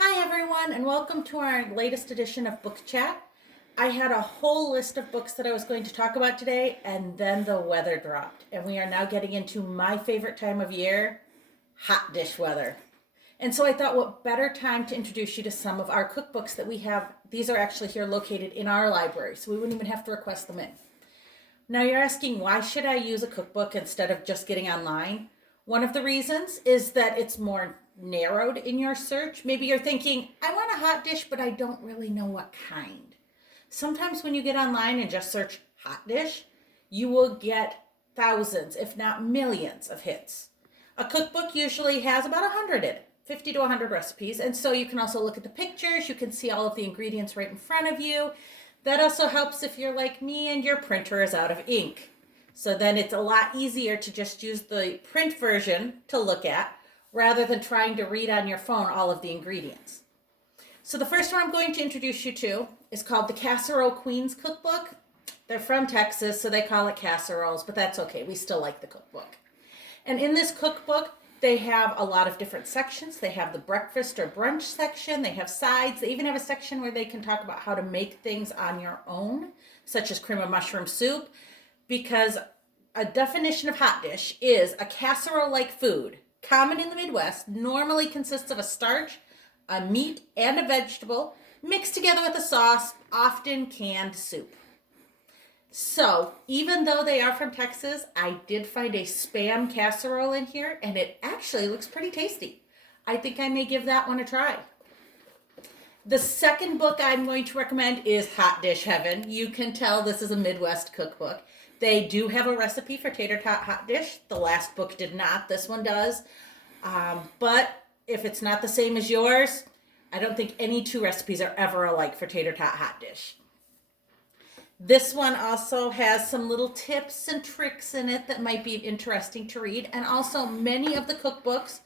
Hi everyone, and welcome to our latest edition of Book Chat. I had a whole list of books that I was going to talk about today, and then the weather dropped. And we are now getting into my favorite time of year, hot dish weather. And so I thought, what better time to introduce you to some of our cookbooks that we have. These are actually here located in our library, so we wouldn't even have to request them in. Now you're asking, why should I use a cookbook instead of just getting online? One of the reasons is that it's more narrowed in your search. Maybe you're thinking, I want a hot dish, but I don't really know what kind. Sometimes when you get online and just search hot dish, you will get thousands, if not millions of hits. A cookbook usually has about 100 in it, 50 to 100 recipes. And so you can also look at the pictures. You can see all of the ingredients right in front of you. That also helps if you're like me and your printer is out of ink. So then it's a lot easier to just use the print version to look at rather than trying to read on your phone all of the ingredients. So the first one I'm going to introduce you to is called the Casserole Queens Cookbook. They're from Texas, so they call it casseroles, but that's okay. We still like the cookbook. And in this cookbook, they have a lot of different sections. They have the breakfast or brunch section. They have sides. They even have a section where they can talk about how to make things on your own, such as cream of mushroom soup, because a definition of hot dish is a casserole-like food, common in the Midwest, normally consists of a starch, a meat, and a vegetable, mixed together with a sauce, often canned soup. So, even though they are from Texas, I did find a Spam casserole in here, and it actually looks pretty tasty. I think I may give that one a try. The second book I'm going to recommend is Hot Dish Heaven. You can tell this is a Midwest cookbook. They do have a recipe for tater tot hot dish. The last book did not. This one does. But if it's not the same as yours, I don't think any two recipes are ever alike for tater tot hot dish. This one also has some little tips and tricks in it that might be interesting to read. And also many of the cookbooks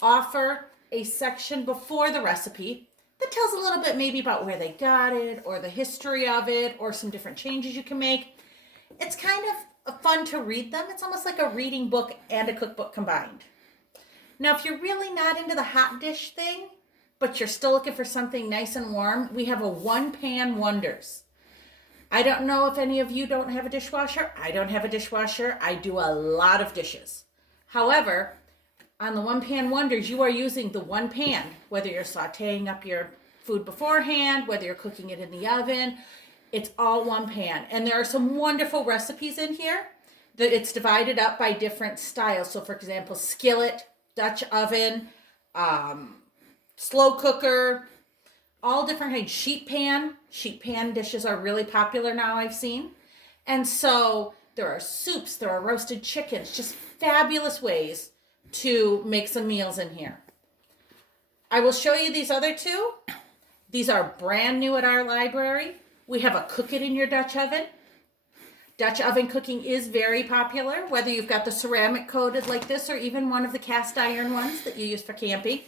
offer a section before the recipe that tells a little bit maybe about where they got it or the history of it or some different changes you can make. It's kind of fun to read them. It's almost like a reading book and a cookbook combined. Now, if you're really not into the hot dish thing, but you're still looking for something nice and warm, we have a One Pan Wonders. I don't know if any of you don't have a dishwasher. I don't have a dishwasher. I do a lot of dishes. However, on the One Pan Wonders, you are using the one pan, whether you're sauteing up your food beforehand, whether you're cooking it in the oven, it's all one pan. And there are some wonderful recipes in here that it's divided up by different styles. So for example, skillet, Dutch oven, slow cooker, all different kinds. Sheet pan dishes are really popular now, I've seen. And so there are soups, there are roasted chickens, just fabulous ways to make some meals in here. I will show you these other two. These are brand new at our library. We have a Cook It in Your Dutch Oven. Dutch oven cooking is very popular, whether you've got the ceramic coated like this or even one of the cast iron ones that you use for camping.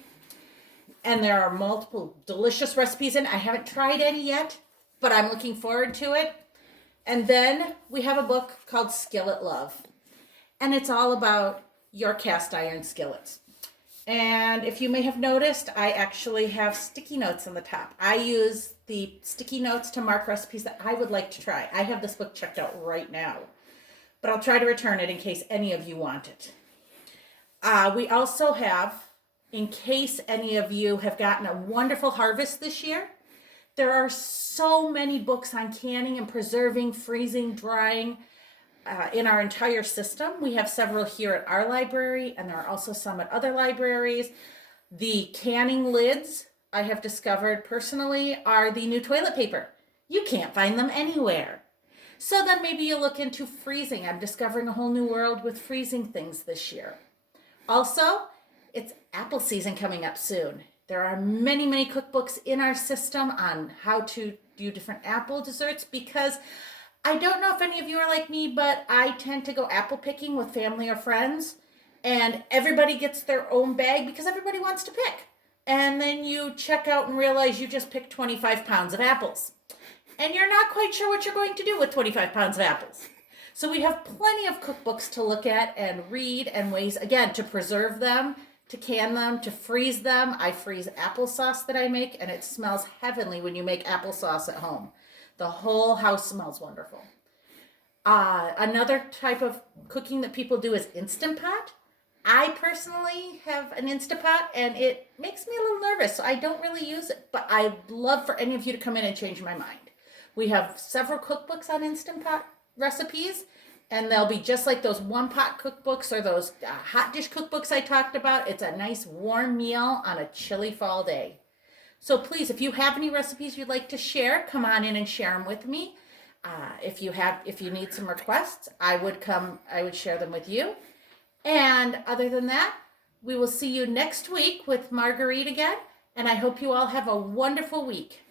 And there are multiple delicious recipes in it. I haven't tried any yet, but I'm looking forward to it. And then we have a book called Skillet Love. And it's all about your cast iron skillets. And if you may have noticed, I actually have sticky notes on the top. I use the sticky notes to mark recipes that I would like to try. I have this book checked out right now, but I'll try to return it in case any of you want it. We also have, in case any of you have gotten a wonderful harvest this year, there are so many books on canning and preserving, freezing, drying, in our entire system. We have several here at our library, and there are also some at other libraries. The canning lids, I have discovered personally, are the new toilet paper. You can't find them anywhere. So then maybe you look into freezing. I'm discovering a whole new world with freezing things this year. Also, it's apple season coming up soon. There are many, many cookbooks in our system on how to do different apple desserts because I don't know if any of you are like me, but I tend to go apple picking with family or friends, and everybody gets their own bag because everybody wants to pick. And then you check out and realize you just picked 25 pounds of apples. And you're not quite sure what you're going to do with 25 pounds of apples. So we have plenty of cookbooks to look at and read and ways, again, to preserve them to can them, to freeze them. I freeze applesauce that I make, and it smells heavenly when you make applesauce at home. The whole house smells wonderful. Another type of cooking that people do is Instant Pot. I personally have an Instant Pot, and it makes me a little nervous, so I don't really use it. But I'd love for any of you to come in and change my mind. We have several cookbooks on Instant Pot recipes, and they'll be just like those one-pot cookbooks or those hot dish cookbooks I talked about. It's a nice warm meal on a chilly fall day. So please, if you have any recipes you'd like to share, come on in and share them with me. If you need some requests, I would share them with you. And other than that, we will see you next week with Marguerite again. And I hope you all have a wonderful week.